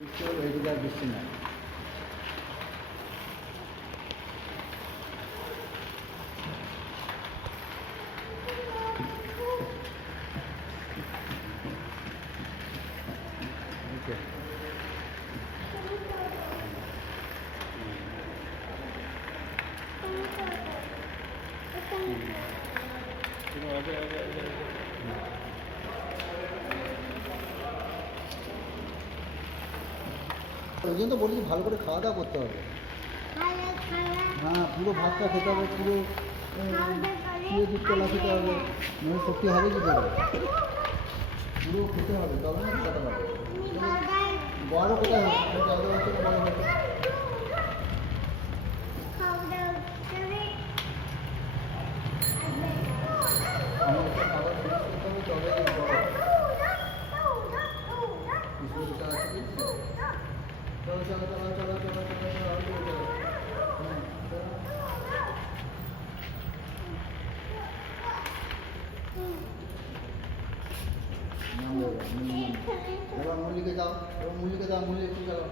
এইদিকে আর বৃষ্টি নাই। ওই জন্য তো বলি ভালো করে খাওয়া দাওয়া করতে হবে। হ্যাঁ, পুরো ভাতটা খেতে হবে, পুরো পুরো দুধতলা খেতে হবে, নয় শক্তি হবে কি করে? পুরো খেতে হবে, তবে না খেতে হবে। বড় কোথায় হবে? বড় হচ্ছে বড় হবে। আমাদের খাবার শেষ করতে হবে, তবে বড় বিস্কুটটা আছে কি? চলো চলো চলো চলো চলো চলো চলো আর চলো চলো। এবার মুরলিকে যাও, এবার মুরলিকে যাও, মুরলি একটু যাও।